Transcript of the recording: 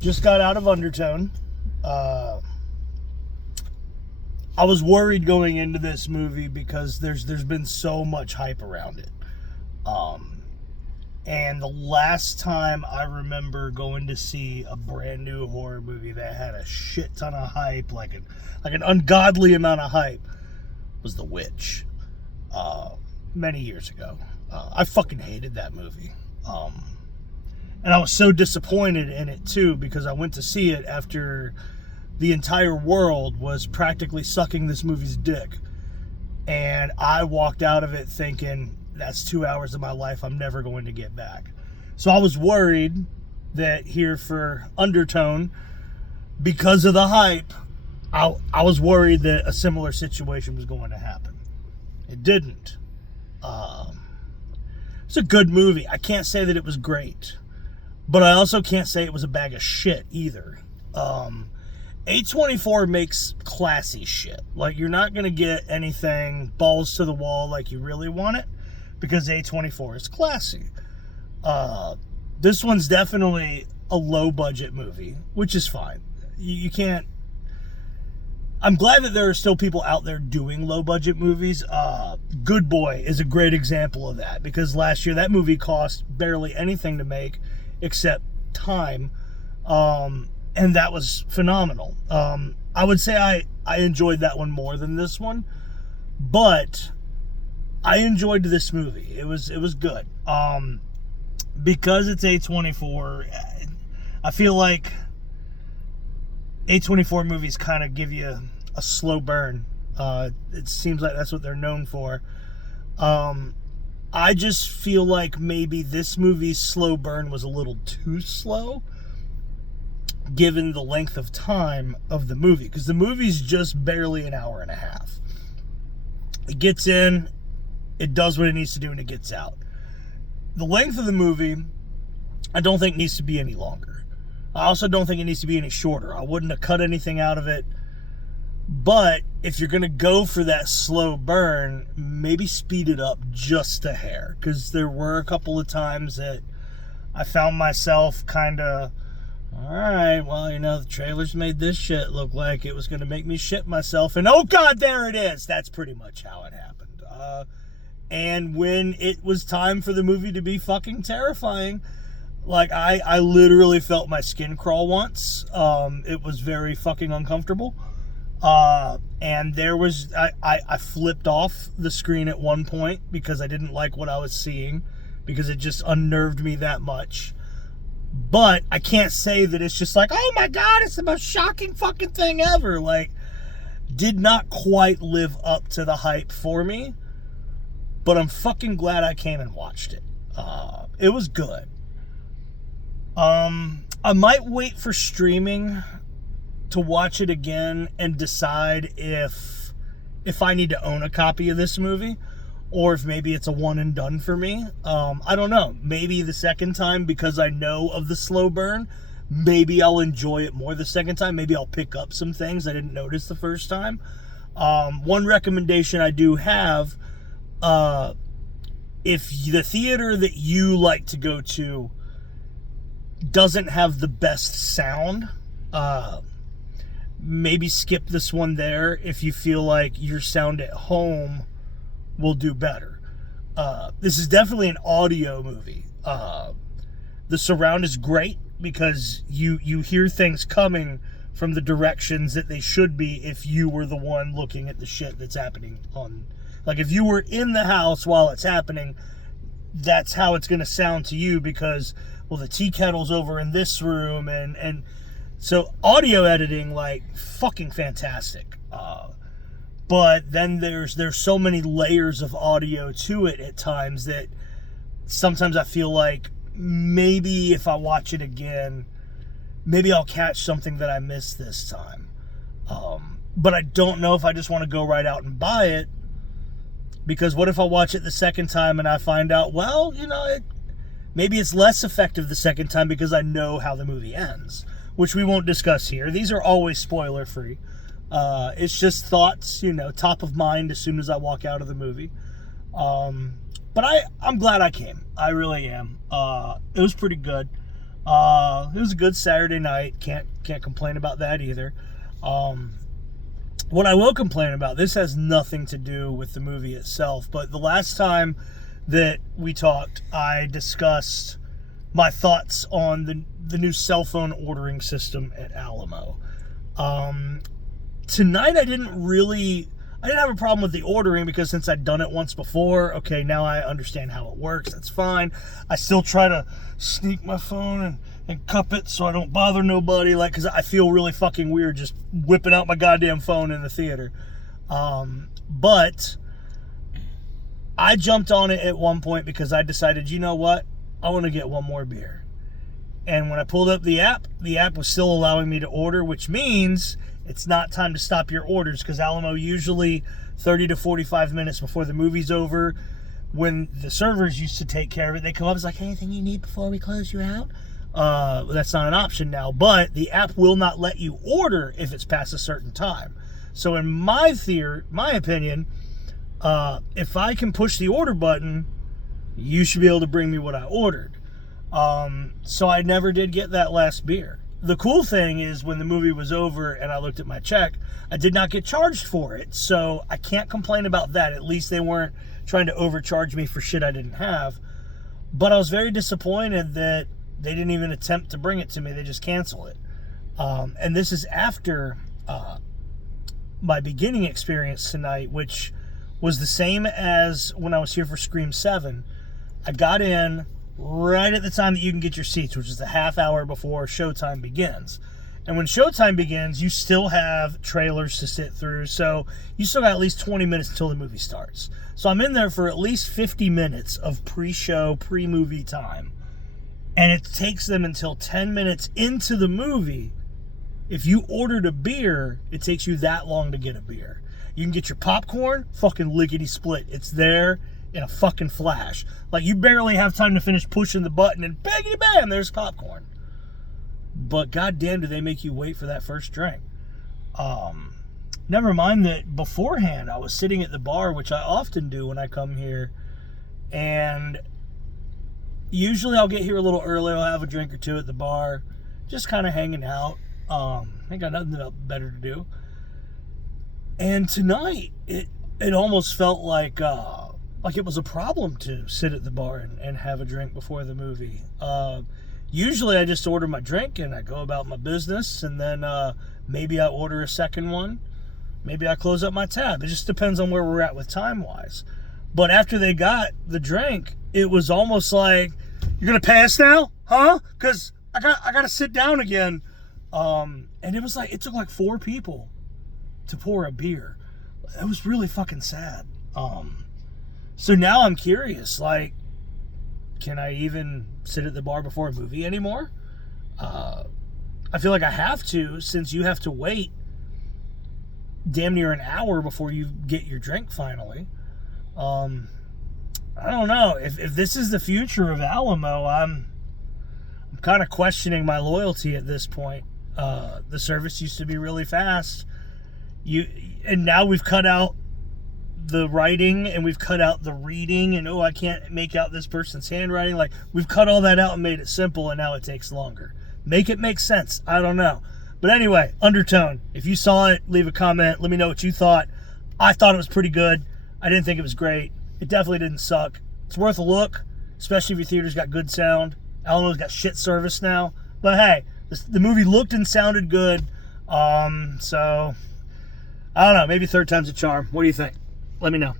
Just got out of Undertone. I was worried going into this movie because there's been so much hype around it. And the last time I remember going to see a brand new horror movie that had a shit ton of hype, like an ungodly amount of hype, was The Witch. Many years ago. I fucking hated that movie. And I was so disappointed in it too, because I went to see it after the entire world was practically sucking this movie's dick. And I walked out of it thinking, that's 2 hours of my life I'm never going to get back. So I was worried that here for Undertone, because of the hype, I was worried that a similar situation was going to happen. It didn't. It's a good movie. I can't say that it was great, but I also can't say it was a bag of shit either. A24 makes classy shit. Like, you're not going to get anything balls to the wall like you really want it, because A24 is classy. This one's definitely a low budget movie, which is fine. You can't... I'm glad that there are still people out there doing low budget movies. Good Boy is a great example of that, because last year that movie cost barely anything to make except time. And that was phenomenal. I would say I enjoyed that one more than this one, but I enjoyed this movie. It was good. Because it's A24, I feel like A24 movies kind of give you a slow burn. It seems like that's what they're known for. I just feel like maybe this movie's slow burn was a little too slow, given the length of time of the movie, because the movie's just barely an hour and a half. It gets in, it does what it needs to do, and it gets out. The length of the movie, I don't think needs to be any longer. I also don't think it needs to be any shorter. I wouldn't have cut anything out of it. But if you're going to go for that slow burn, maybe speed it up just a hair. Because there were a couple of times that I found myself kind of, all right, well, the trailers made this shit look like it was going to make me shit myself. And oh God, there it is. That's pretty much how it happened. And when it was time for the movie to be fucking terrifying, like, I literally felt my skin crawl once. It was very fucking uncomfortable. And there was, I flipped off the screen at one point because I didn't like what I was seeing, because it just unnerved me that much. But I can't say that it's just like, oh my God, it's the most shocking fucking thing ever. Like, did not quite live up to the hype for me, but I'm fucking glad I came and watched it. It was good. I might wait for streaming to watch it again and decide if I need to own a copy of this movie, or if maybe it's a one and done for me. I don't know. Maybe the second time, because I know of the slow burn, maybe I'll enjoy it more the second time. Maybe I'll pick up some things I didn't notice the first time. One recommendation I do have, if the theater that you like to go to doesn't have the best sound, maybe skip this one there if you feel like your sound at home will do better. This is definitely an audio movie. The surround is great because you hear things coming from the directions that they should be if you were the one looking at the shit that's happening on. Like, if you were in the house while it's happening, that's how it's going to sound to you, because, well, the tea kettle's over in this room, and so audio editing, like, fucking fantastic. But then there's so many layers of audio to it at times that sometimes I feel like maybe if I watch it again, maybe I'll catch something that I missed this time. But I don't know if I just want to go right out and buy it, because what if I watch it the second time and I find out, well, maybe it's less effective the second time because I know how the movie ends, which we won't discuss here. These are always spoiler free. It's just thoughts, top of mind as soon as I walk out of the movie. But I'm glad I came. I really am. It was pretty good. It was a good Saturday night. Can't complain about that either. What I will complain about, this has nothing to do with the movie itself, but the last time that we talked, I discussed my thoughts on the new cell phone ordering system at Alamo. Tonight I didn't have a problem with the ordering because since I'd done it once before, okay, now I understand how it works. That's fine. I still try to sneak my phone and cup it so I don't bother nobody, like, because I feel really fucking weird just whipping out my goddamn phone in the theater. But I jumped on it at one point because I decided, you know what? I want to get one more beer. And when I pulled up the app was still allowing me to order, which means it's not time to stop your orders, because Alamo usually 30 to 45 minutes before the movie's over, when the servers used to take care of it, they come up, it's like, anything you need before we close you out? That's not an option now, but the app will not let you order if it's past a certain time. So in my opinion, if I can push the order button, you should be able to bring me what I ordered. So I never did get that last beer. The cool thing is when the movie was over and I looked at my check, I did not get charged for it. So I can't complain about that. At least they weren't trying to overcharge me for shit I didn't have. But I was very disappointed that they didn't even attempt to bring it to me. They just cancel it. And this is after my beginning experience tonight, which was the same as when I was here for Scream 7. I got in right at the time that you can get your seats, which is the half hour before showtime begins. And when showtime begins, you still have trailers to sit through, so you still got at least 20 minutes until the movie starts. So I'm in there for at least 50 minutes of pre-show, pre-movie time. And it takes them until 10 minutes into the movie. If you ordered a beer, it takes you that long to get a beer. You can get your popcorn, fucking lickety-split. It's there in a fucking flash. Like, you barely have time to finish pushing the button and bangity bam, there's popcorn. But goddamn, do they make you wait for that first drink. Never mind that beforehand I was sitting at the bar, which I often do when I come here, and usually I'll get here a little early, I'll have a drink or two at the bar, just kind of hanging out. I got nothing better to do. And tonight, it almost felt like it was a problem to sit at the bar and have a drink before the movie. Usually I just order my drink and I go about my business, and then maybe I order a second one. Maybe I close up my tab. It just depends on where we're at with time-wise. But after they got the drink, it was almost like, you're going to pass now? Huh? Because I got to sit down again. And it was like, it took like 4 people to pour a beer. It was really fucking sad. So now I'm curious, like, can I even sit at the bar before a movie anymore? I feel like I have to, since you have to wait damn near an hour before you get your drink finally. I don't know. If this is the future of Alamo, I'm kind of questioning my loyalty at this point. The service used to be really fast. And now we've cut out the writing and we've cut out the reading, and I can't make out this person's handwriting. Like, we've cut all that out and made it simple, and now it takes longer. Make it make sense. I don't know. But anyway, Undertone. If you saw it, leave a comment. Let me know what you thought. I thought it was pretty good. I didn't think it was great. It definitely didn't suck. It's worth a look, especially if your theater's got good sound. Alamo's got shit service now. But hey, the movie looked and sounded good. So, I don't know. Maybe third time's a charm. What do you think? Let me know.